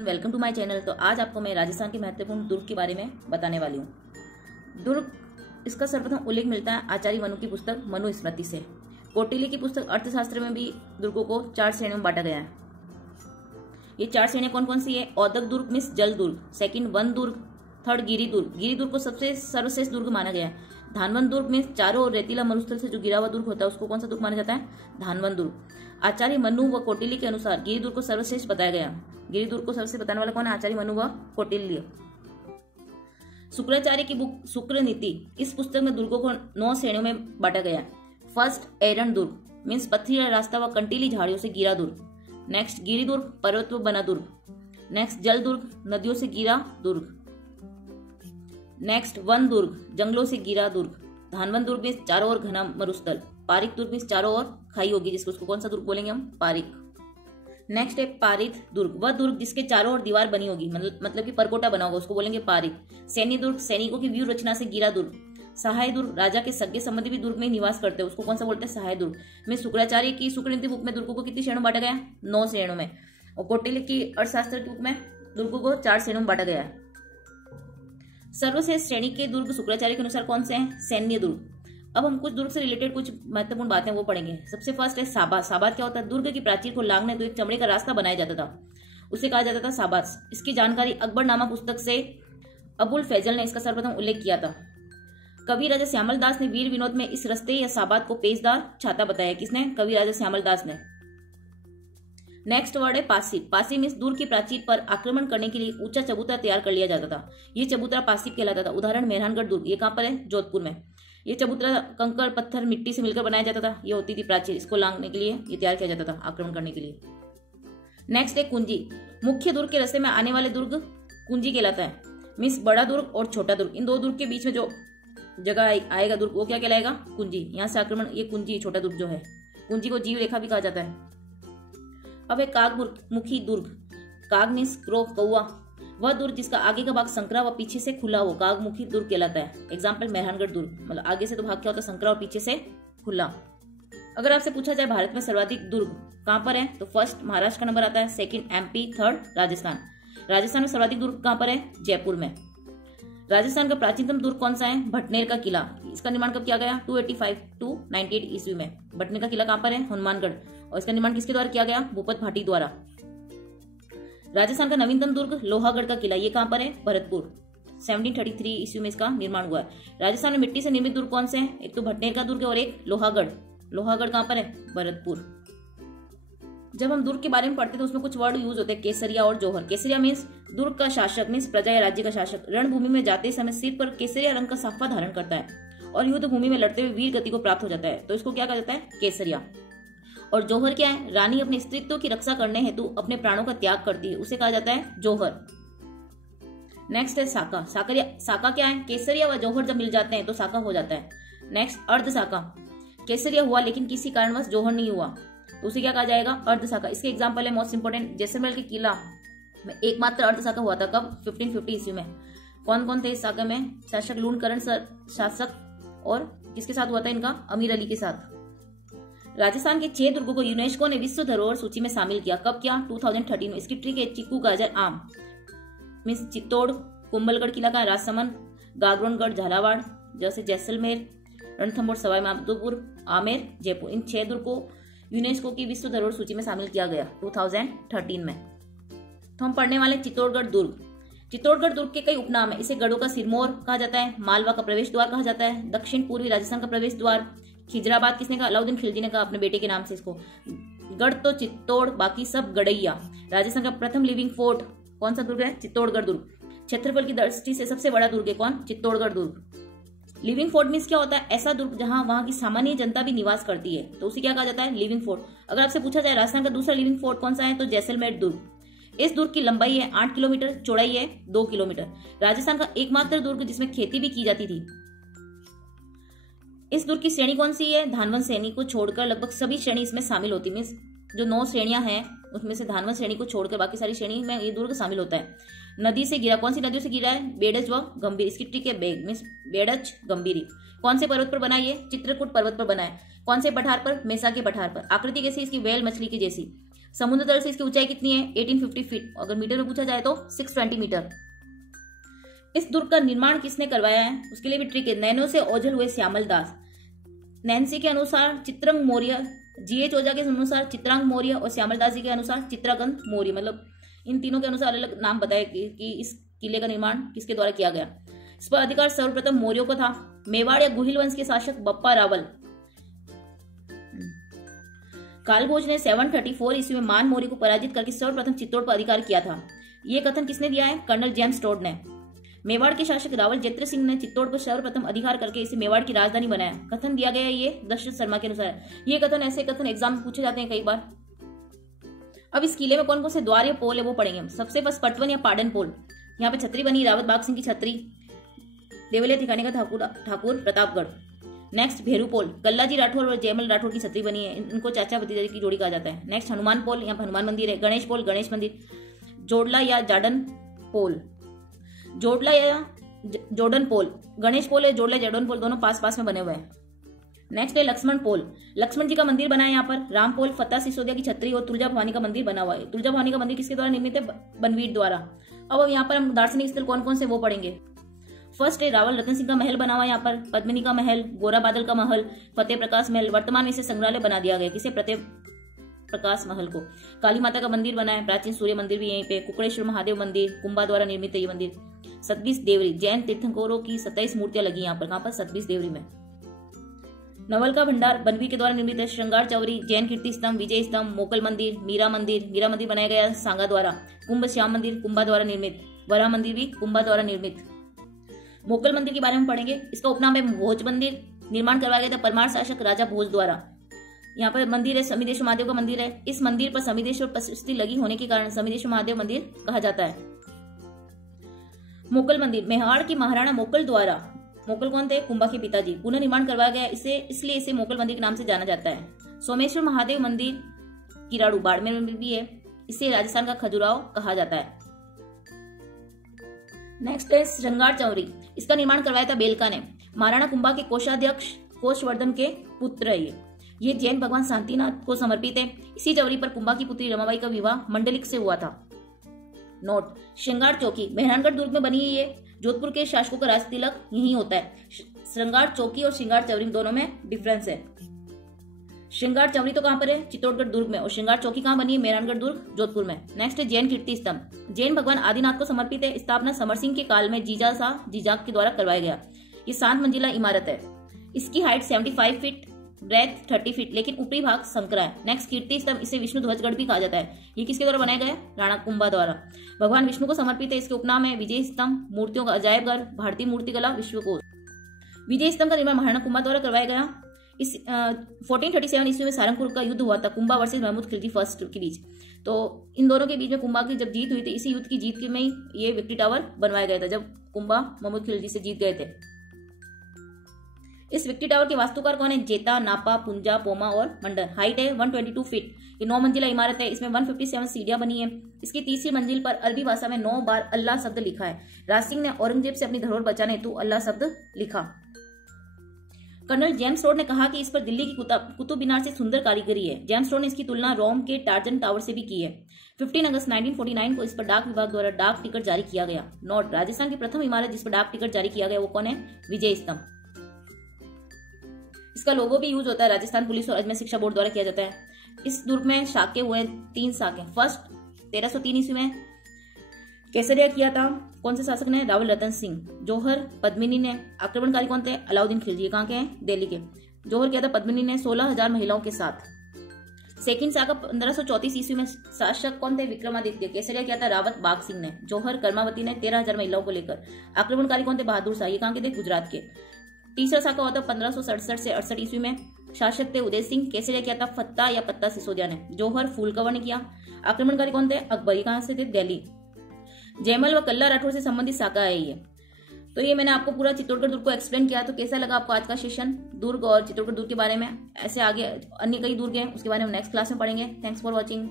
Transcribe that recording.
Welcome to my channel. तो आज आपको मैं राजस्थान के महत्वपूर्ण दुर्ग के बारे में बताने वाली हूँ। दुर्ग इसका सर्वप्रथम उल्लेख मिलता है आचार्य मनु की पुस्तक मनुस्मृति से। कौटिल्य की पुस्तक अर्थशास्त्र में भी दुर्गों को 4 श्रेणियों में बांटा गया है। ये 4 श्रेणियां कौन कौन सी है? औदक दुर्ग मीन्स जल दुर्ग, सेकंड वन दुर्ग, थर्ड गिरी दुर्ग। गिरी दुर्ग को सबसे सर्वश्रेष्ठ दुर्ग माना गया है। धानवन दुर्ग मीन्स चारों ओर रेतीला मरुस्थल से जो गिरा हुआ दुर्ग होता है उसको कौन सा दुर्ग माना जाता है? धानवन दुर्ग। आचार्य मनु व कौटिल्य के अनुसार गिरी दुर्ग को सर्वश्रेष्ठ बताया गया। गिरी दुर्ग को सर्वश्रेष्ठ बताने वाला कौन है? आचार्य मनु व कौटिल्य। शुक्राचार्य की बुक शुक्र नीति, इस पुस्तक में दुर्गों को 9 श्रेणियों में बांटा गया। फर्स्ट एरन दुर्ग मीन्स पथरीला रास्ता व कंटीली झाड़ियों से गिरा दुर्ग। नेक्स्ट गिरी दुर्ग, पर्वत व बना दुर्ग। नेक्स्ट जल दुर्ग, नदियों से गिरा दुर्ग। नेक्स्ट वन दुर्ग, जंगलों से गिरा दुर्ग। धानवन दुर्ग में चारों ओर घना मरुस्थल। पारिक दुर्ग में चारों ओर खाई होगी जिसको उसको कौन सा दुर्ग बोलेंगे हम? पारिक। नेक्स्ट है पारित दुर्ग, वह दुर्ग जिसके चारों ओर दीवार बनी होगी, मतलब कि परकोटा बना होगा, उसको बोलेंगे पारिक। सैन्य दुर्ग, सैनिकों की व्यूह रचना से गिरा दुर्ग। सहाय दुर्ग, राजा के सगे संबंधी भी दुर्ग में निवास करते हैं, उसको कौन सा बोलते हैं? सहाय दुर्ग। में शुक्राचार्य की शुक्र नीति बुक में दुर्गों को कितनी श्रेणियों में बांटा गया है? 9 श्रेणियों में। और कौटिल्य की अर्थशास्त्र की बुक में दुर्गों को 4 श्रेणियों में बांटा गया है। सर्वश्रेष्ठ श्रेणी के दुर्ग शुक्राचार्य के अनुसार कौन से हैं? सैन्य दुर्ग। अब हम कुछ दुर्ग से रिलेटेड कुछ महत्वपूर्ण बातें वो पढ़ेंगे। सबसे फर्स्ट है साबात। साबात क्या होता है? दुर्ग की प्राचीर को लांघने तो एक चमड़े का रास्ता बनाया जाता था, उसे कहा जाता था साबात। इसकी जानकारी अकबरनामा पुस्तक से अबुल फैजल ने इसका सर्वप्रथम उल्लेख किया था। कवि राजा श्यामल दास ने वीर विनोद में इस रस्ते या साबात को पेशदार छाता बताया। किसने? कवि राजा श्यामल दास ने। नेक्स्ट वर्ड है पासिब। पासिब मीन्स दुर्ग की प्राचीर पर आक्रमण करने के लिए ऊंचा चबूतरा तैयार कर लिया जाता था। ये चबूतरा पासिब कहलाता था। उदाहरण मेहरानगढ़ दुर्ग, ये कहां पर है? जोधपुर में। ये चबूतरा कंकड़ पत्थर मिट्टी से मिलकर बनाया जाता था। ये होती थी प्राचीर, इसको लांघने के लिए ये तैयार किया जाता था आक्रमण करने के लिए। नेक्स्ट है कुंजी। मुख्य दुर्ग के रास्ते में आने वाले दुर्ग कुंजी कहलाता है। मीन्स बड़ा दुर्ग और छोटा दुर्ग, इन 2 दुर्ग के बीच में जो जगह आएगा दुर्ग वो क्या कहलाएगा? कुंजी। यहाँ से आक्रमण, ये कुंजी छोटा दुर्ग जो है। कुंजी को जीव रेखा भी कहा जाता है। अब है कागमुखी दुर्ग। काग मीन्स क्रो, कौवा। वह दुर्ग जिसका आगे का भाग संकरा व पीछे से खुला हो कागमुखी दुर्ग कहलाता है। एग्जाम्पल मेहरानगढ़ दुर्ग, मतलब आगे से तो भाग क्या होता है? संकरा और पीछे से खुला। अगर आपसे पूछा जाए भारत में सर्वाधिक दुर्ग कहां पर है, तो फर्स्ट महाराष्ट्र का नंबर आता है, second MP, third Rajasthan. Rajasthan में सर्वाधिक दुर्ग कहां पर है? जयपुर में। राजस्थान का प्राचीनतम दुर्ग कौन सा है? भटनेर का किला। इसका निर्माण कब किया गया? 285 to 98 ईस्वी में। भटनेर का किला कहां पर है? हनुमानगढ़। और इसका निर्माण किसके द्वारा किया गया? भूपत भाटी द्वारा। राजस्थान का नवीनतम दुर्ग लोहागढ़ का किला, ये कहां पर है? भरतपुर। 1733 ईस्वी में इसका निर्माण हुआ है। राजस्थान में मिट्टी से निर्मित दुर्ग कौन से हैं? एक तो भटनेर का दुर्ग है और एक लोहागढ़। लोहागढ़ कहां पर है? भरतपुर। जब हम दुर्ग के बारे में पढ़ते हैं तो उसमें कुछ वर्ड यूज होते हैं, केसरिया और जौहर। केसरिया मीन्स दुर्ग का शासक, मीन्स प्रजा या राज्य का शासक रणभूमि में जाते समय सिर पर केसरिया रंग का साफा धारण करता है और युद्ध भूमि में लड़ते हुए वीर गति को प्राप्त हो जाता है, तो इसको क्या कहा जाता है? केसरिया। और जौहर क्या है? रानी अपने स्त्रीत्व की रक्षा करने हेतु अपने प्राणों का त्याग करती है, उसे कहा जाता है जौहर। नेक्स्ट है साका। साका क्या है? केसरिया व जौहर जब मिल जाते हैं तो साका हो जाता है। नेक्स्ट अर्ध साका। केसरिया हुआ लेकिन किसी कारणवश जौहर नहीं हुआ, तो उसे क्या कहा जाएगा? अर्ध साका। इसके एग्जाम्पल है मोस्ट इंपोर्टेंट, जैसलमेर के किला में एकमात्र अर्ध साका हुआ था। कब? 1550 ईस्वी में। कौन कौन थे इस साका में? शासक लूणकरण शासक, और किसके साथ हुआ था इनका? अमीर अली के साथ। राजस्थान के 6 दुर्गों को यूनेस्को ने विश्व धरोहर सूची में शामिल किया। कब किया? 2013 में। इसकी ट्रिक है चिक्कू गाजर आम। मीन्स चित्तौड़, कुंभलगढ़ किला का, राजसमंद, गागरोनगढ़, झालावाड़, जैसे जैसलमेर, रणथंभौर, सवाई माधोपुर, आमेर, जयपुर, इन 6 दुर्ग को यूनेस्को की विश्व धरोहर सूची में शामिल किया गया 2013 में। तो हम पढ़ने वाले चित्तौड़गढ़ दुर्ग। चित्तौड़गढ़ दुर्ग के कई उपनाम है। इसे गढ़ों का सिरमौर कहा जाता है, मालवा का प्रवेश द्वार कहा जाता है, दक्षिण पूर्वी राजस्थान का प्रवेश द्वार। खिजराबाद किसने कहा? अलाउद्दीन खिलजी ने कहा अपने बेटे के नाम से इसको। गढ़ तो चित्तौड़, बाकी सब गढ़ैया। राजस्थान का प्रथम लिविंग फोर्ट कौन सा दुर्ग है? चित्तौड़गढ़ दुर्ग। क्षेत्रफल की दृष्टि से सबसे बड़ा दुर्ग है कौन? चित्तौड़गढ़ दुर्ग। लिविंग फोर्ट मीन्स क्या होता है? ऐसा दुर्ग जहां वहां की सामान्य जनता भी निवास करती है, तो उसे क्या कहा जाता है? Living fort. अगर आपसे पूछा जाए राजस्थान का दूसरा लिविंग फोर्ट कौन सा है, तो जैसलमेर दुर्ग। इस दुर्ग की लंबाई है 8 किलोमीटर, चौड़ाई है 2 किलोमीटर। राजस्थान का एकमात्र दुर्ग जिसमें खेती भी की जाती थी। इस दुर्ग की श्रेणी कौन सी है? धानवन श्रेणी को छोड़कर लगभग सभी श्रेणी इसमें शामिल होती है। मीन्स जो 9 श्रेणियां हैं उसमें से धानवन श्रेणी को छोड़कर बाकी सारी श्रेणी में ये दुर्ग शामिल होता है। नदी से गिरा, कौन सी नदियों से गिरा है? बेडज व गंभीर। इसकी ट्रिक है बेग, मीन्स बेडज गंभीरी। कौन से पर्वत पर बना? ये चित्रकूट पर्वत पर बना है। कौन से पठार पर? मेसा के पठार पर। आकृति कैसी? इसकी वेल मछली की जैसी। समुद्र तल से इसकी ऊंचाई कितनी है? 1850 फीट। अगर मीटर में पूछा जाए तो 620 मीटर। इस दुर्ग का निर्माण किसने करवाया है? उसके लिए भी ट्रिक है। नैनो से ओझल हुए श्यामल दास, नैन्सी के अनुसार चित्रंग मौर्य, जीएच ओझा के अनुसार चित्रांग मौर्य और श्यामल दास जी के अनुसार चित्रागंत मौर्य। मतलब इन तीनों के अनुसार अलग नाम बताए कि इस किले का निर्माण किसके द्वारा किया गया। इस पर अधिकार सर्वप्रथम मौर्यों को था। मेवाड़ या गुहिल वंश के शासक बप्पा रावल। कालभोज ने 734 ईस्वी में मान मौर्य को पराजित करके सर्वप्रथम चित्तौड़ पर अधिकार किया था। यह कथन किसने दिया है? कर्नल जेम्स टोड ने। मेवाड़ के शासक रावल जत्र सिंह ने चित्तौड़ पर सर्वप्रथम अधिकार करके इसे मेवाड़ की राजधानी बनाया। कथन दिया गया है ये दशरथ शर्मा के अनुसार। ये कथन, ऐसे कथन एग्जाम में पूछे जाते हैं कई बार। अब इस किले में कौन कौन से द्वार या पोल है वो पढ़ेंगे। सबसे फर्स्ट पटवन या पाडन पोल, यहाँ पे छतरी बनी रावत बाग सिंह की छतरी, देवलिया ठिकाने का ठाकुर प्रतापगढ़। नेक्स्ट भेरू पोल, कल्लाजी राठौर और जयमल राठौर की छतरी बनी है। इनको चाचा भतीजा की जोड़ी कहा जाता है। नेक्स्ट हनुमान पोल, यहाँ पर हनुमान मंदिर है। गणेश पोल, गणेश मंदिर। जोडला या जाडन पोल, जोडला या जोडन पोल, गणेश पोल है, जोडला जोडन पोल दोनों पास पास में बने हुए हैं। नेक्स्ट है लक्ष्मण पोल, लक्ष्मण जी का मंदिर बना है यहाँ पर। राम पोल, फतेह सिसोदिया की छतरी और तुलजा भवानी का मंदिर बना हुआ है। तुलजा भवानी का मंदिर किसके द्वारा निर्मित है? बनवीर द्वारा। अब यहाँ पर हम दार्शनिक स्थल कौन कौन से वो पढ़ेंगे। फर्स्ट है रावल रतन सिंह का महल बना हुआ है यहाँ पर, पद्मिनी का महल, गोरा बादल का महल, फतेह प्रकाश महल। वर्तमान में इसे संग्रहालय बना दिया गया, किसे? फतेह प्रकाश महल को। काली माता का मंदिर बना है, प्राचीन सूर्य मंदिर भी यहीं पे। कुकड़ेश्वर महादेव मंदिर कुंभा द्वारा निर्मित है ये मंदिर। 27 देवरी, जैन तीर्थंकरों की 27 मूर्तियां लगी यहाँ पर। कहाँ पर? 27 देवरी में। नवल का भंडार बनवीर के द्वारा निर्मित है। श्रृंगार चौरी, जैन कीर्ति स्तंभ, विजय स्तंभ, मोकल मंदिर, मीरा मंदिर बनाया गया सांगा द्वारा। कुंभ श्याम मंदिर कुंभा द्वारा निर्मित। वरा मंदिर भी कुंभा द्वारा निर्मित। मोकल मंदिर के बारे में पढ़ेंगे। इसका उपनाम है भोज मंदिर। निर्माण करवाया गया था परमार शासक राजा भोज द्वारा। यहाँ पर मंदिर है, समीदेश्वर महादेव का मंदिर है। इस मंदिर पर समीदेश्वर प्रशस्ति लगी होने के कारण समीदेश्वर महादेव मंदिर कहा जाता है। मोकल मंदिर मेवाड़ की महाराणा मोकल द्वारा, मोकल कौन थे? कुंभा के पिताजी, पुनः निर्माण करवाया गया इसलिए इसे मोकल मंदिर के नाम से जाना जाता है। सोमेश्वर महादेव मंदिर किराड़ू बाड़मेर में भी है। इसे राजस्थान का खजुराहो कहा जाता है। नेक्स्ट है श्रृंगार चौरी, इसका निर्माण करवाया था बेलका ने। महाराणा कुंभा के कोषाध्यक्ष कोषवर्धन के पुत्र है ये जैन भगवान शांतिनाथ को समर्पित है। इसी चौरी पर कुंभा की पुत्री रमाबाई का विवाह मंडलिक से हुआ था। नोट, श्रृंगार चौकी मेहरानगढ़ दुर्ग में बनी है ये। जोधपुर के शासकों का राज तिलक यही होता है। श्रृंगार चौकी और श्रृंगार चौरी दोनों में डिफरेंस है। श्रृंगार चौरी तो कहां पर है? चित्तौड़गढ़ दुर्ग में। और श्रृंगार चौकी कहां बनी है? मेहरानगढ़ दुर्ग जोधपुर में। नेक्स्ट है जैन कीर्ति स्तंभ, जैन भगवान आदिनाथ को समर्पित है। स्थापना समर सिंह के काल में जीजा शाह जीजाक के द्वारा करवाया गया। ये 7 मंजिला इमारत है। इसकी हाइट 75 फीट, ब्रेथ 30 फीट, लेकिन ऊपरी भाग संकरा है। नेक्स्ट कीर्ति स्तंभ, इसे विष्णु ध्वजगढ़ भी कहा जाता है। ये किसके द्वारा बनाया गया? राणा कुंभा द्वारा। भगवान विष्णु को समर्पित है। इसके उपनाम है विजय स्तंभ, मूर्तियों का अजायब घर, भारतीय मूर्तिकला विश्वकोश। विजय स्तंभ का निर्माण महाराणा कुंभा द्वारा करवाया गया। इस 1437 ईस्वी में सारंगपुर का युद्ध हुआ था कुंभा वर्सेस महमूद खिलजी फर्स्ट के बीच। तो इन दोनों के बीच में कुंभा की जब जीत हुई थी, इसी युद्ध की जीत में ही ये विक्ट्री टावर बनवाया गया था, जब कुंभा महमूद खिलजी से जीत गए थे। इस विक्ट्री टावर के वास्तुकार कौन है? जेता, नापा, पुंजा, पोमा और मंडन। हाइट है 122 फीट। ये 9 मंजिला इमारत है। इसमें 157 सीढ़ियां बनी है। इसकी तीसरी मंजिल पर अरबी भाषा में 9 बार अल्लाह शब्द लिखा है। राज सिंह ने औरंगजेब से अपनी धरोहर बचाने हेतु अल्लाह शब्द लिखा। कर्नल जेम्स टोड ने कहा कि इस पर दिल्ली की कुतुब मीनार से सुंदर कारीगरी है। जेम्स टोड ने इसकी तुलना रोम के टार्जन टावर से भी की है। 15 अगस्त 1949 को इस पर डाक विभाग द्वारा डाक टिकट जारी किया गया। नोट, राजस्थान की प्रथम इमारत जिस पर डाक टिकट जारी किया गया वो कौन है? विजय स्तंभ। इसका लोगो भी यूज होता है, राजस्थान पुलिस और अजमेर शिक्षा बोर्ड द्वारा किया जाता है। इस दुर्ग में शाखे हुए 3 शाखे। फर्स्ट 1303 ईस्वी में केसरिया किया था। कौन से शासक ने? रावल रतन सिंह। जौहर पद्मिनी ने। आक्रमणकारी कौन थे? अलाउद्दीन खिलजी। कहाँ के हैं? दिल्ली के। जौहर किया था पद्मिनी ने 16,000 महिलाओं के साथ। सेकंड शाखा 1534 ईस्वी में शासक कौन थे? विक्रमादित्य। केसरिया किया था रावत बाग सिंह ने। जौहर कर्मावती ने 13,000 महिलाओं को लेकर। आक्रमणकारी कौन थे? बहादुर शाह। ये कहाँ के थे? गुजरात के। तीसरा शाखा हुआ था 1567 से 68 ईस्वी में। शासक थे उदय सिंह। केसरिया किया था फत्ता या पत्ता सिसोदिया ने। जौहर फूलकवर ने किया। आक्रमणकारी कौन थे? अकबर। कहां से थे? दिल्ली। जयमल व कल्ला राठौर से संबंधित शाखा है ये। तो ये मैंने आपको पूरा चित्तौड़गढ़ दुर्ग को एक्सप्लेन किया। तो कैसा लगा आपको आज का सेशन दुर्ग और चित्तौड़गढ़ दुर्ग के बारे में? ऐसे आगे अन्य कई दुर्ग हैं, उसके बारे में नेक्स्ट क्लास में पढ़ेंगे। Thanks for watching.